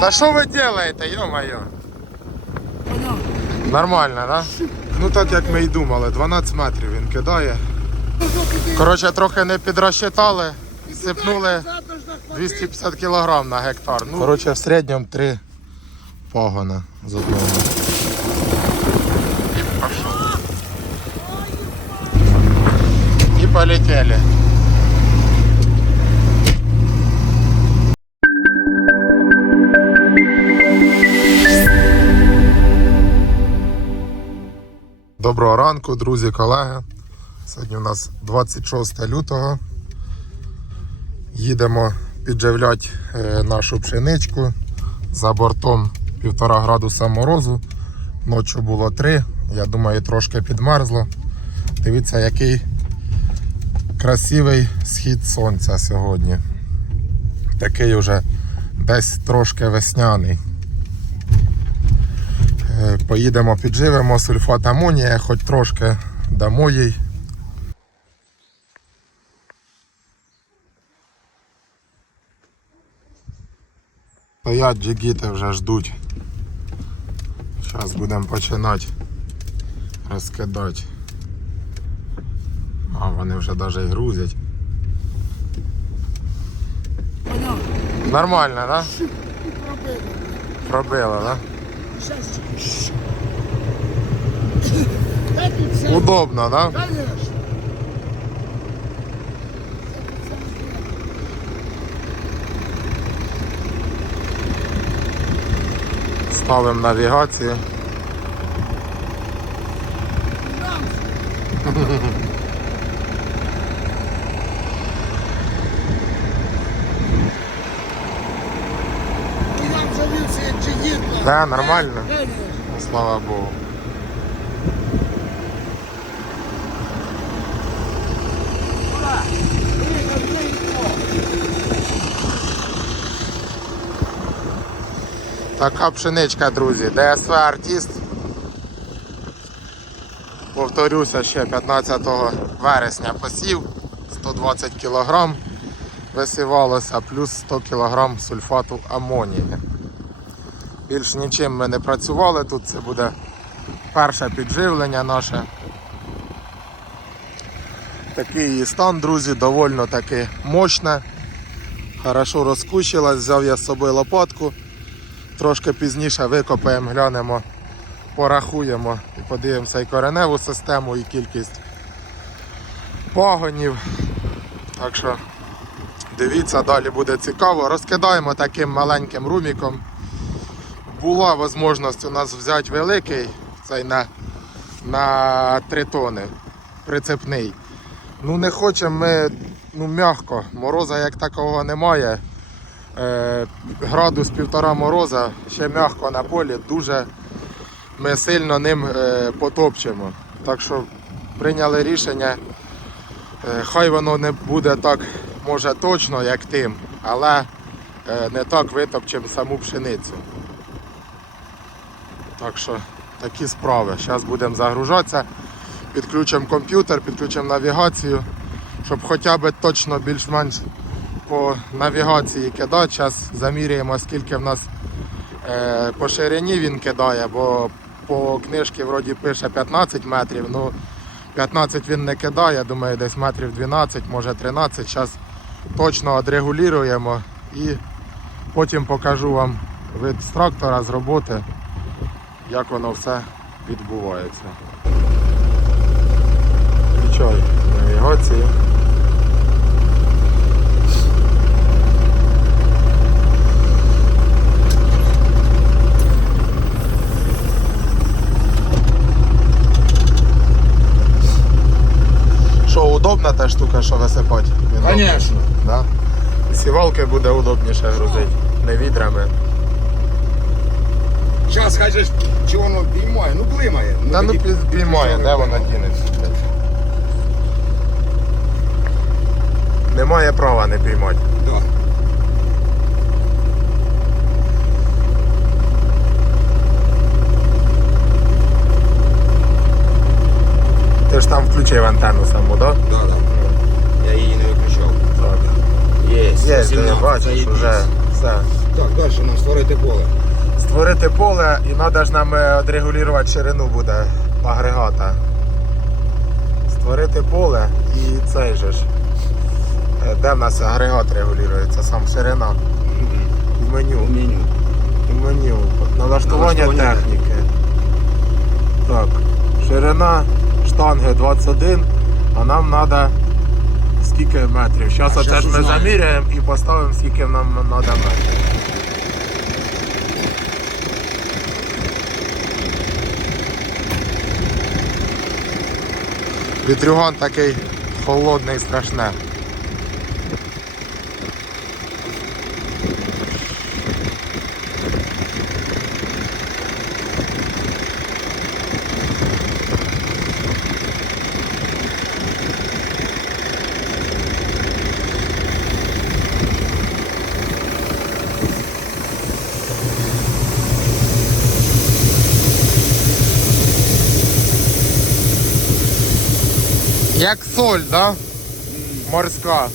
Та що ви робите, йо-моє? Нормально, да? Ну так як ми й думали, 12 метрів він кидає. Коротше, трохи не підрозчитали, сипнули 250 кг на гектар. Ну, коротше, в середньому 3 погона з одного. І пішов. І полетели. Доброго ранку, друзі, колеги. Сьогодні у нас 26 лютого. Їдемо підживляти е, нашу пшеничку. За бортом 1,5 градуса морозу. Ночі було 3. Я думаю, трошки підмерзло. Дивіться, який красивий схід сонця сьогодні. Такий уже десь трошки весняний. Е, Поїдемо підживемо сульфат амонія, хоч трошки дамо їй. Стоять джигіти вже ждуть. Зараз будемо починати розкидати. А вони вже навіть і грузять. Нормально, так? Да? Пробило, так? Да? Удобно? Да? конечно. Ставимо навігацію. І нам завівся як джигіт. Да, нормально. Слава Богу. Така пшеничка, друзі. ДСВ артист. Повторюся, ще 15 вересня посів 120 кг висівалося, плюс 100 кг сульфату амонії. Більш нічим ми не працювали тут, це буде перше підживлення наше. Такий стан, друзі, довольно таки мощне. Хорошо розкущилась, взяв я з собою лопатку. Трошки пізніше викопаємо, глянемо, порахуємо і подивимося і кореневу систему, і кількість пагонів. Так що дивіться, далі буде цікаво. Розкидаємо таким маленьким руміком була можливість у нас взяти великий, цей на, на 3 тони, прицепний. Ну не хочемо ми ну, м'яко, мороза як такого немає. Е, градус півтора мороза, ще м'яко на полі, дуже ми сильно ним е, потопчемо. Так що прийняли рішення. Е, хай воно не буде так, може точно, як тим, але е, не так витопчемо саму пшеницю. Так що такі справи. Зараз будемо загружатися, підключимо комп'ютер, підключимо навігацію, щоб хоча б точно більш-менш по навігації кидати. Зараз заміряємо, скільки в нас е, по ширині він кидає, бо по книжці вроді пише 15 метрів. Ну 15 він не кидає, думаю, десь метрів 12, може 13. Зараз точно відрегулюємо і потім покажу вам вид з трактора з роботи як воно все відбувається. Включай навігацію. Що, удобна та штука, що висипати? Конечно. Да? Сівалки буде удобніше грузити, не відрами. Зараз кажеш, чи воно піймає, ну блимає. Та ну тоді пі- піймає, де вона дінеться. Немає права не піймати. Да. Ти ж там включив антенну саму, так? Да, да. Я її не виключав. Так. Є, Є, ти бачиш, вже все. Так, далі нам створити поле. Створити поле і треба ж нам е, відрегулювати ширину буде агрегата. Створити поле і цей же ж. Е, Де в нас агрегат регулюється, сам ширина. В меню. Меню. В меню. Налаштування техніки. Так. Ширина штанги 21, а нам треба скільки метрів. Зараз щас ж ми заміряємо і поставимо, скільки нам треба метрів. Вітрюган такий холодний, страшне. Як соль, да? Морська.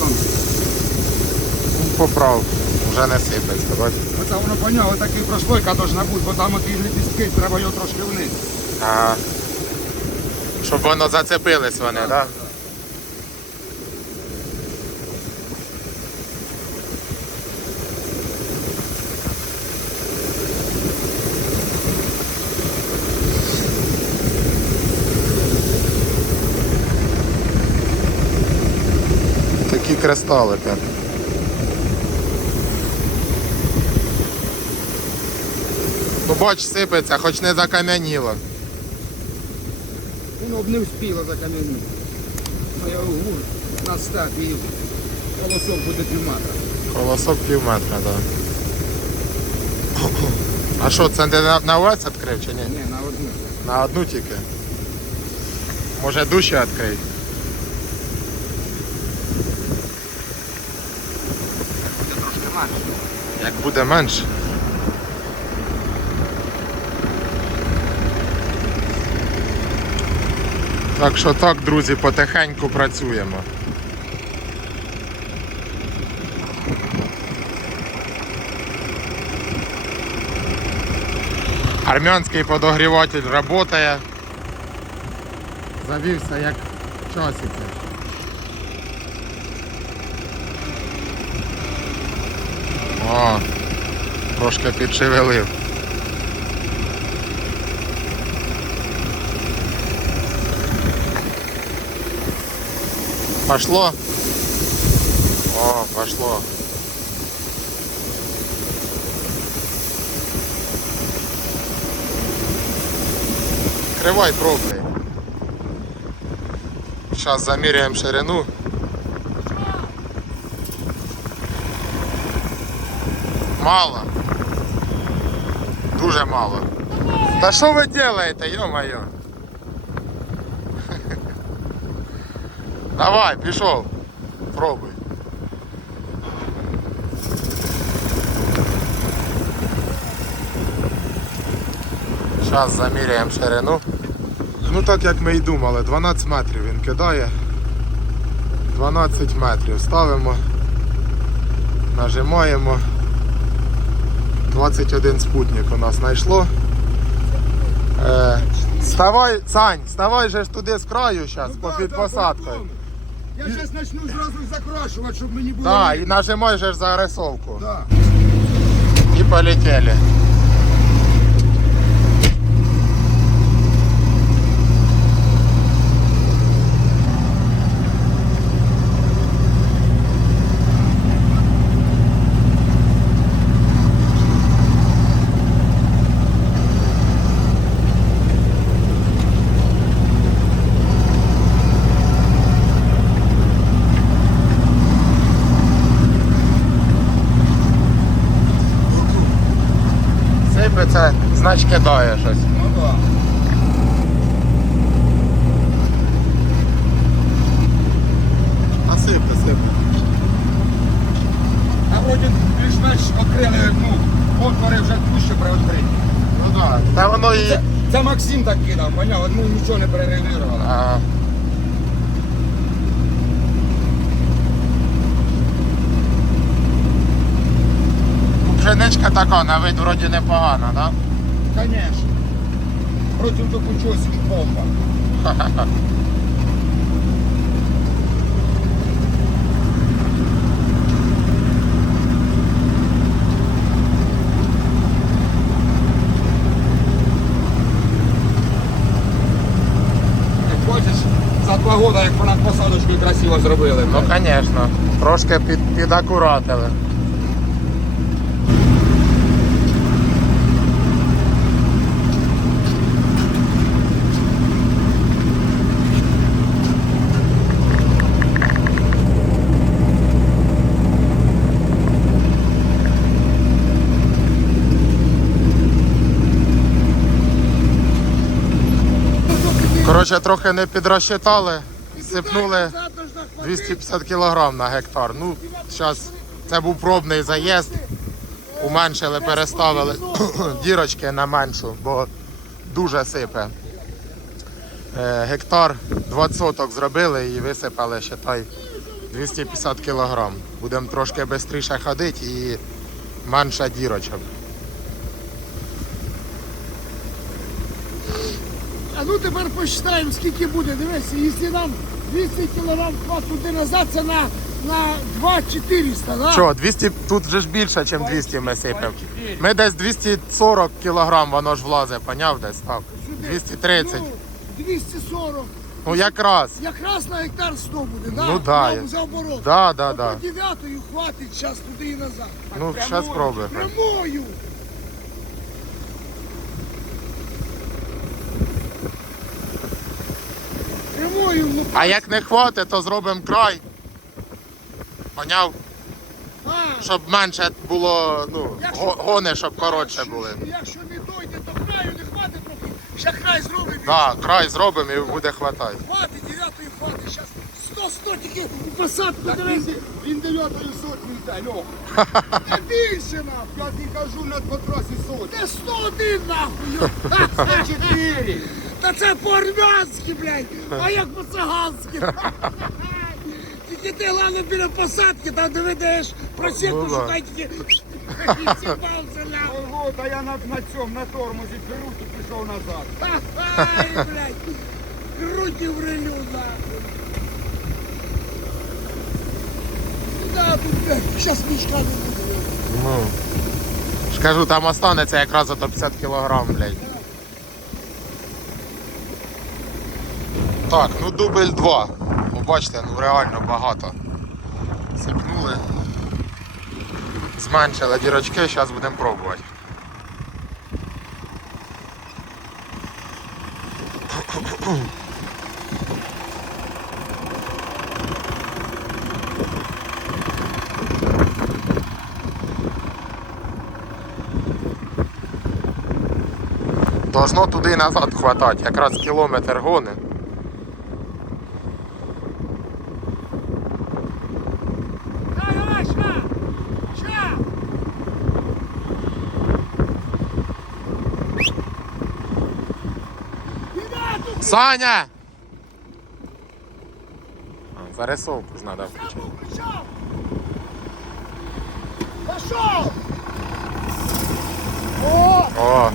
Ну. Поправ. Вже не сипеться, бач. Оце воно поняло, такий прослойка должна бути, бо там от і треба його трошки вниз. Ага. Щоб воно зацепились вони, так? Да? Такі кристалики. Ну бач, сипеться, хоч не закам'яніло. Воно б не вспіло за кам'яні. Ну гур на стат і колосок буде тримати. Колосок пів метра, так. А що, це ти на, на ОС відкрив чи ні? Ні, на одну. На одну тільки. Може дужче відкрити? Буде трошки менше. Як буде менше. Так що так, друзі, потихеньку працюємо. Армянський подогріватель працює. Завівся як часики. О, трошки підшевелив. Пошло? О, пошло. Кривай пробуй. Сейчас замеряем ширину. Мало. Дуже мало. Та що ви робите, йо-моє? Давай, пішов. Пробуй. Зараз заміряємо ширину. Ну так як ми й думали, 12 метрів він кидає. 12 метрів. Ставимо, нажимаємо. 21 спутник у нас знайшло. Е, ставай, Сань, ставай же ж туди з краю зараз, Ну, попід посадкою. Я зараз почну зразу закрашувати, щоб мені було. Так, і нажимаєш за рисовку. Да. І полетели. Сипеться, значить кидає щось. Ну да. сипте, сипте. А вроді більш-менш окрили, ну, отвори вже пуще приоткриті. Ну так. Та воно і. Це, це Максим так кидав, поняв, ну нічого не перерегулювало. А, Пшеничка така, на вид вроді непогана, так? Конечно. Против только чогось бомба. Два роки, як вона посадочку красиво зробили. Ну, звісно. Трошки під, підакуратили. Коротше, трохи не підрозчитали, сипнули 250 кг на гектар. Ну, зараз це був пробний заїзд. Уменшили, переставили дірочки на меншу, бо дуже сипе. Е, Гектар 20 соток зробили і висипали, считай, 250 кг. Будемо трошки швидше ходити і менше дірочок. А ну тепер посчитаємо, скільки буде. Дивися, якщо нам 200 кг хват туди назад, це на, на 2400, да? Що, 200, тут вже ж більше, ніж 200 ми сипемо. Ми десь 240 кг, воно ж влазить, поняв десь так. 230. Ну, 240. Ну якраз. Якраз на гектар 100 буде, да? Ну, да, Ну, За оборот. Да, да, да. По дев'ятою хватить зараз туди і назад. Ну, зараз спробуємо. Прямою. Прямою, ну, А як не хватить, то зробимо край. Поняв? а, Щоб менше було, ну, Якщо- го- гони, щоб коротше були. Якщо не дойде до краю, не хватить трохи, ще край зробимо. Так, край зробимо і буде хватати. Хватить, дев'ятої хватить, зараз 100-100 тільки у посадку дивись. Він дев'ятою сотнею йде, льох. Не більше нахуй. Я тобі кажу на по трасі сотні. Де 101 нахуй. йо. Чотири. Та це по-армянськи, блядь, а як по-циганськи. Тільки ти головне біля посадки, там де видаєш просіку, Ну, да. шукай тільки. Сіпався нахуй. Ого, та я на, на цьому, на тормозі беру і пішов назад. Ай, блядь. Груді в релю, нахуй. Да, щас мішка не буде. Ну. ж там останеться якраз ото 50 кг, блядь. Так, ну дубль 2. Ну бачите, ну реально багато. Сипнули. Зменшили дірочки, зараз будемо пробувати. Должно туди і назад хватати, якраз кілометр гони. Саня! А, Зарисовку ж треба включити. Пошов! О! О!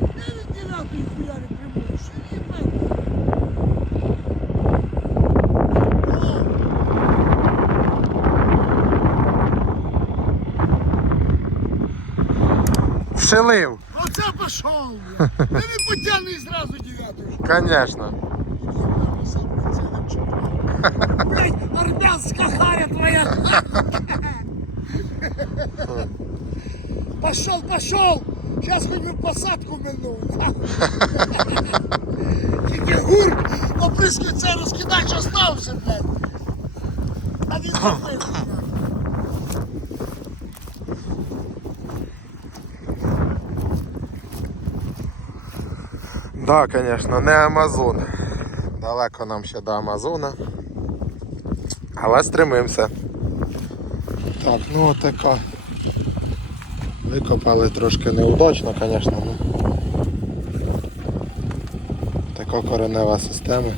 Дев'ять дев'ятої хуярі прямою, що їбать? Вшилив! Оце пішов! бля. Та він потягне і зразу дев'ятою. Конечно. Блять, армянська харя твоя! Пошел, пошел! Сейчас хоть бы посадку минул. Тільки гур, оприскиваться, розкидай, що стався, блядь. А він забив. Да, звісно, не Амазон. Далеко нам ще до Амазона. Але стремимося. Так, ну от така. Викопали трошки неудачно, звісно. Ну. Така коренева система.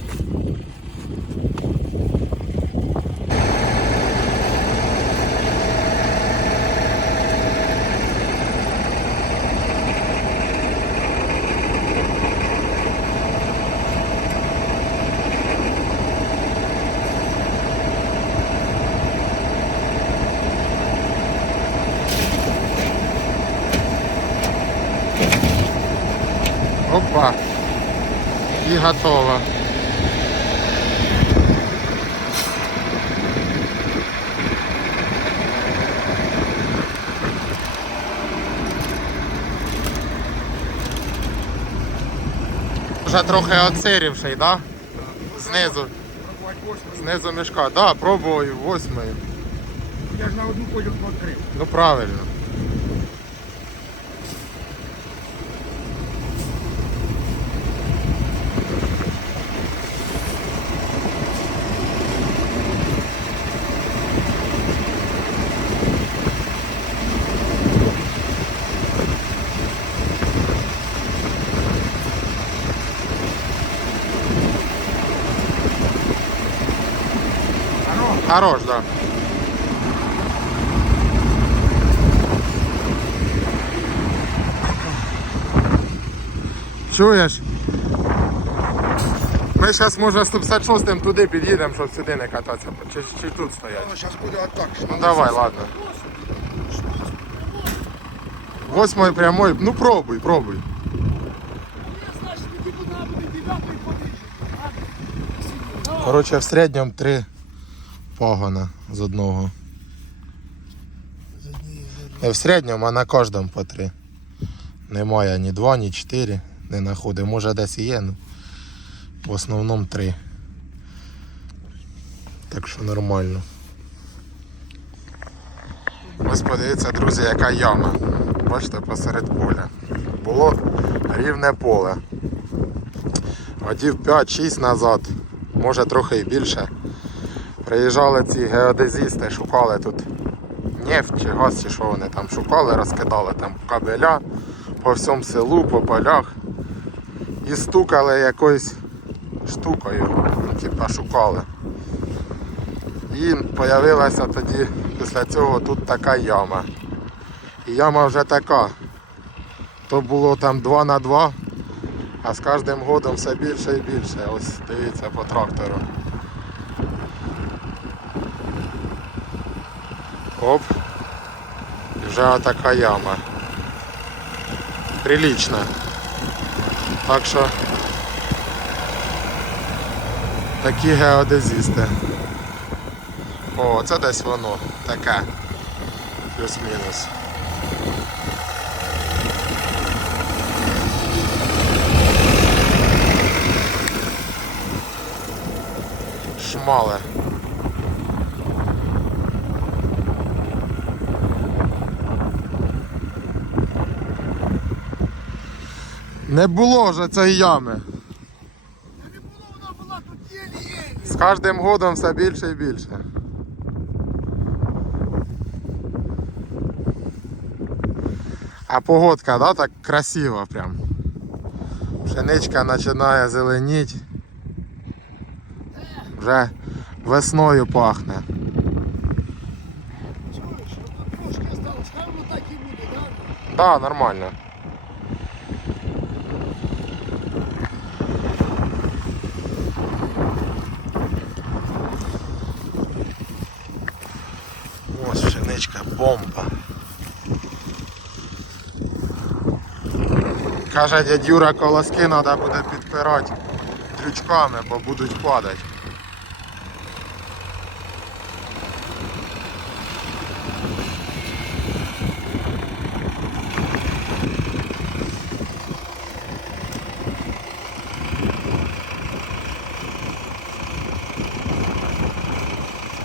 Вже трохи оцирівший, да? Знизу. Знизу мішка. Да, пробую восьмою. Я ж на одну колюнку відкрив. Ну правильно. Хорош, да. Чуєш? Ми зараз може 156-м туди під'їдемо, щоб сюди не кататися. Чи, чи тут стоять? Воно зараз буде отак. Ну давай, ладно. Восьмої прямої. Ну пробуй, пробуй. Коротше, в середньому три погона з одного. Не в середньому, а на кожному по три. Немає ні два, ні чотири. Не знаходимо. Може десь і є, ну. В основному три. Так що нормально. Ось подивіться, друзі, яка яма. Бачите, посеред поля. Було рівне поле. Годів 5-6 назад, може трохи і більше. Приїжджали ці геодезісти, шукали тут нефть чи газ, чи що вони там шукали, розкидали там кабеля по всьому селу, по полях. І стукали якоюсь штукою, ну, типа шукали. І з'явилася тоді після цього тут така яма. І яма вже така. То було там 2 на 2, а з кожним годом все більше і більше. Ось дивіться по трактору. Оп. І вже отака яма. Прилічна. Так що такі геодезісти. О, це десь воно таке. Плюс-мінус. Шмале. Не було вже цієї ями. Не було, вона була тут єлі-єлі. З кожним годом все більше і більше. А погодка, да, так красиво прям. Пшеничка починає зеленіти. Вже весною пахне. Чуєш, трошки осталось, хай воно так і буде, так? Да, нормально. Ось пшеничка бомба. Каже дядь Юра, колоски треба буде підпирати дрючками, бо будуть падати.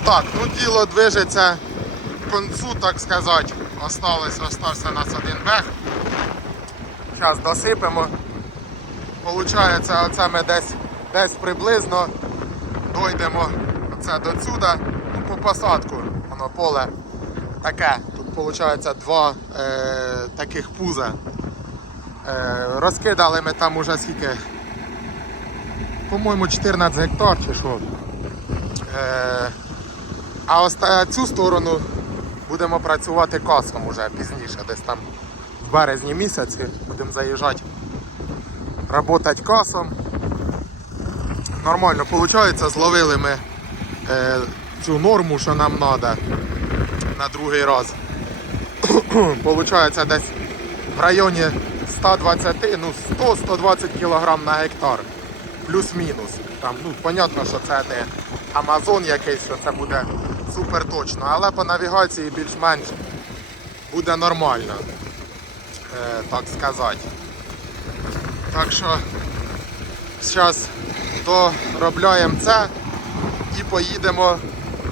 Так, ну діло движеться к концу, так сказати. Осталось, остався нас один бег. Зараз досипемо Получається, оце ми десь, десь приблизно дойдемо оце до сюди, ну, по посадку, воно поле таке. Тут виходить два е, таких пуза. Е, розкидали ми там уже скільки, по-моєму, 14 гектар чи що. Е, а оста- цю сторону будемо працювати касом уже пізніше, десь там березні місяці будемо заїжджати, працювати касом. Нормально виходить, зловили ми е, цю норму, що нам треба на другий раз. Получається десь в районі 120, ну 100-120 кг на гектар. Плюс-мінус. Там, ну, понятно, що це не Амазон якийсь, що це буде супер точно, але по навігації більш-менш буде нормально, так сказати. Так що зараз доробляємо це і поїдемо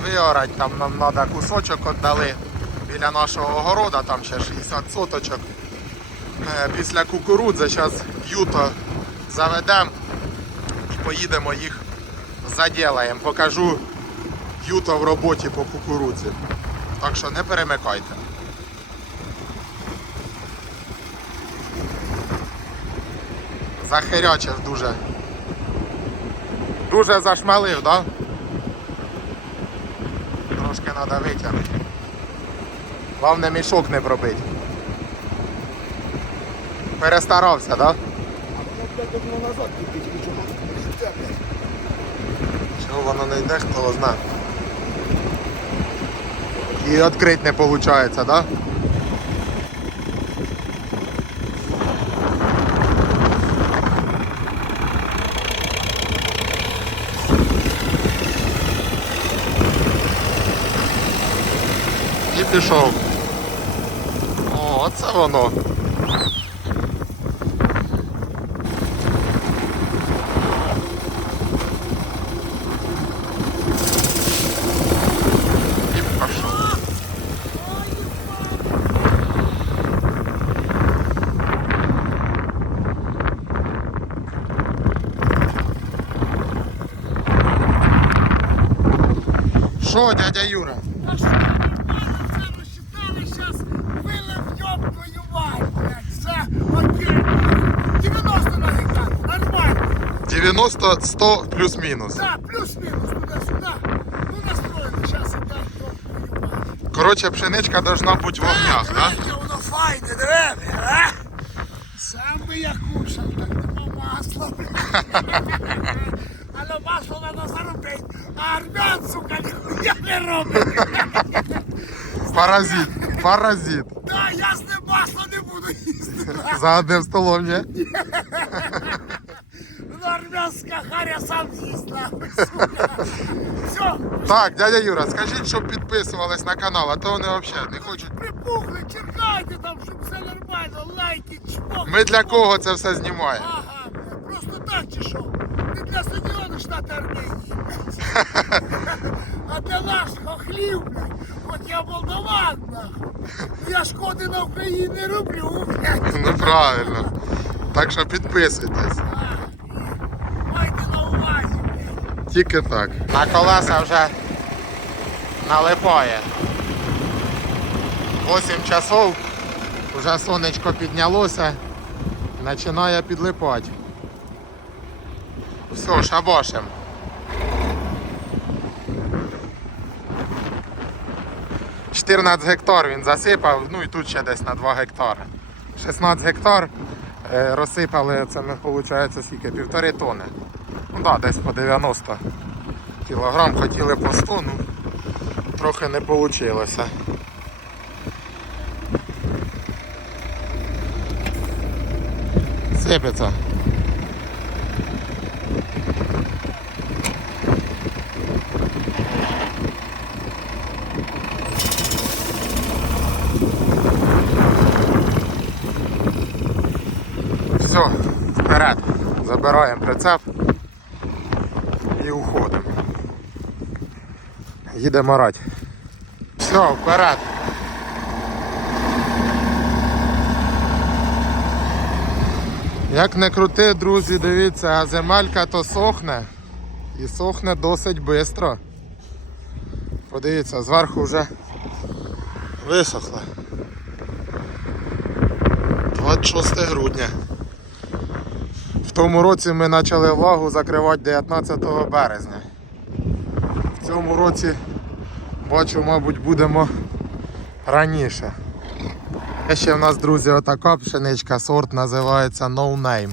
виорати. Там нам треба кусочок віддали біля нашого огорода, там ще 60 соточок. Е, Після кукурудзи зараз юто заведемо і поїдемо їх заділаємо. Покажу юто в роботі по кукурудзі. Так що не перемикайте. Захирячив дуже. Дуже зашмалив, так? Да? Трошки треба витягнути. Головне мішок не пробити. Перестарався, так? Да? Чого воно не йде, хто знає. І відкрити не виходить, так? Да? І пішов. О, оце воно. І пішов. Що, дядя Юра? 90, 100 плюс-мінус. Да, плюс-мінус туди-сюди. Ну настроїли, зараз іде. Коротше, пшеничка должна бути в огнях, так? Знаєте, воно файне, диви? Сам би я кушав, так нема масла. Але масло треба заробити, а армян, сука, ніхуя не робить. Паразит, паразит. Да, я з ним масло не буду їсти. За одним столом, ні? Армянська харя сам сука. Все, Так, дядя Юра, скажіть, щоб підписувались на канал, а то вони взагалі не хочуть. припухли, черкайте там, щоб все нормально, лайки, чпок. Ми для кого це все знімаємо? Ага, просто так чи що? Не для стадіону штати Арменії. А для наших хохлів, блядь. Хоч я молдаван, нахуй. Я шкоди на Україні не роблю, блядь. Ну правильно. Так що підписуйтесь. А, і Майте на увазі, блядь. Тільки так. На колеса вже налипає. 8 часов, вже сонечко піднялося, починає підлипати. Все, шабошем. Чотирнадцять гектар він засипав, ну і тут ще десь на 2 гектари. 16 гектар е, розсипали, це ми виходить скільки? Півтори тони. Да, десь по 90 кілограм, хотіли по 100, ну трохи не вийшло. Сипеться. Все, вперед. Забираємо прицеп і уходимо. Їдемо рать. Все, вперед. Як не крути, друзі, дивіться, а земелька то сохне. І сохне досить швидко. Подивіться, зверху вже висохла. 26 грудня. Тому році ми почали влагу закривати 19 березня. В цьому році, бачу, мабуть, будемо раніше. Є ще в нас, друзі, отака пшеничка, сорт називається No Name.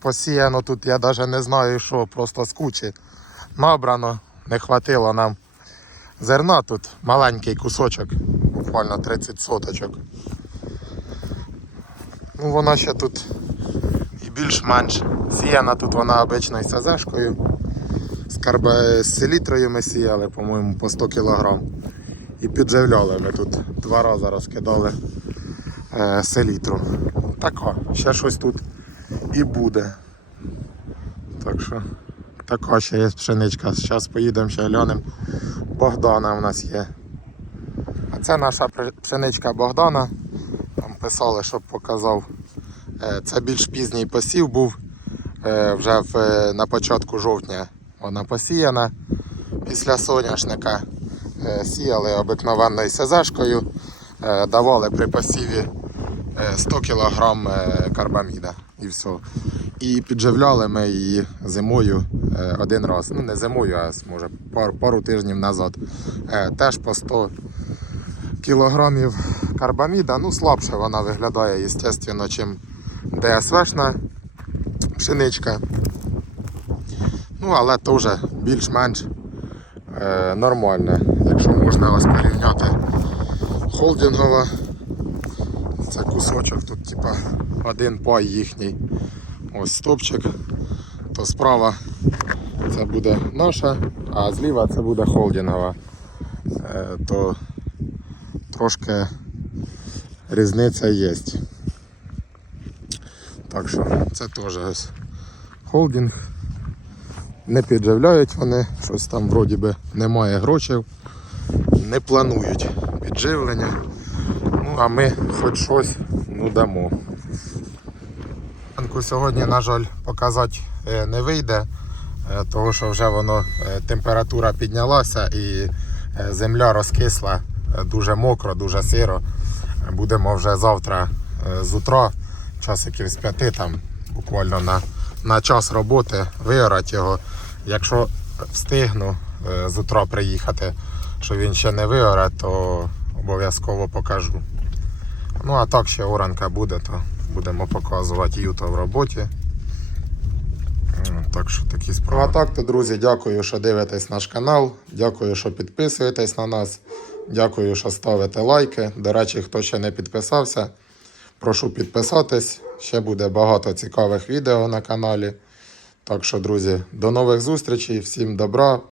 Посіяно тут я навіть не знаю що, просто з кучі. Набрано, не хватило нам. Зерна тут маленький кусочок, буквально 30 соточок. Ну вона ще тут і більш-менш сіяна тут вона обичною сазешкою. З, з селітрою ми сіяли, по-моєму, по 100 кг. І підживляли ми тут два рази розкидали е, селітру. Тако, ще щось тут і буде. Так що така ще є пшеничка. Зараз поїдемо ще глянемо. Богдана у нас є. А це наша пшеничка Богдана. Там писали, щоб показав. Е, Це більш пізній посів був. Е, Вже е, на початку жовтня вона посіяна. Після соняшника сіяли обикновенною СЗшкою, е, давали при посіві е, 100 кг карбаміда і все. І підживляли ми її зимою один раз. Ну не зимою, а може пару, пару тижнів назад. Теж по 100 кілограмів карбаміда. Ну слабше вона виглядає, звісно, чим ДСВшна пшеничка. Ну, але теж більш-менш е, нормальна, якщо можна ось порівняти. Холдингова. Це кусочок, тут типа один пай їхній. Ось стопчик. То справа це буде наша, а зліва це буде холдингова. Е, то трошки різниця є. Так що це теж ось холдинг. Не підживляють вони, щось там вроді би немає грошей, не планують підживлення. Ну а ми хоч щось ну, дамо. Сьогодні, на жаль, показати е, не вийде, е, тому що вже воно е, температура піднялася і земля розкисла дуже мокро, дуже сиро. Будемо вже завтра з утра, часиків з п'яти, там буквально на, на час роботи виорати його. Якщо встигну е, з утра приїхати, що він ще не виоре, то обов'язково покажу. Ну а так ще оранка буде, то будемо показувати юто в роботі. Так що такі справи. А так то, друзі, дякую, що дивитесь наш канал. Дякую, що підписуєтесь на нас. Дякую, що ставите лайки. До речі, хто ще не підписався, прошу підписатись. Ще буде багато цікавих відео на каналі. Так що, друзі, до нових зустрічей, всім добра,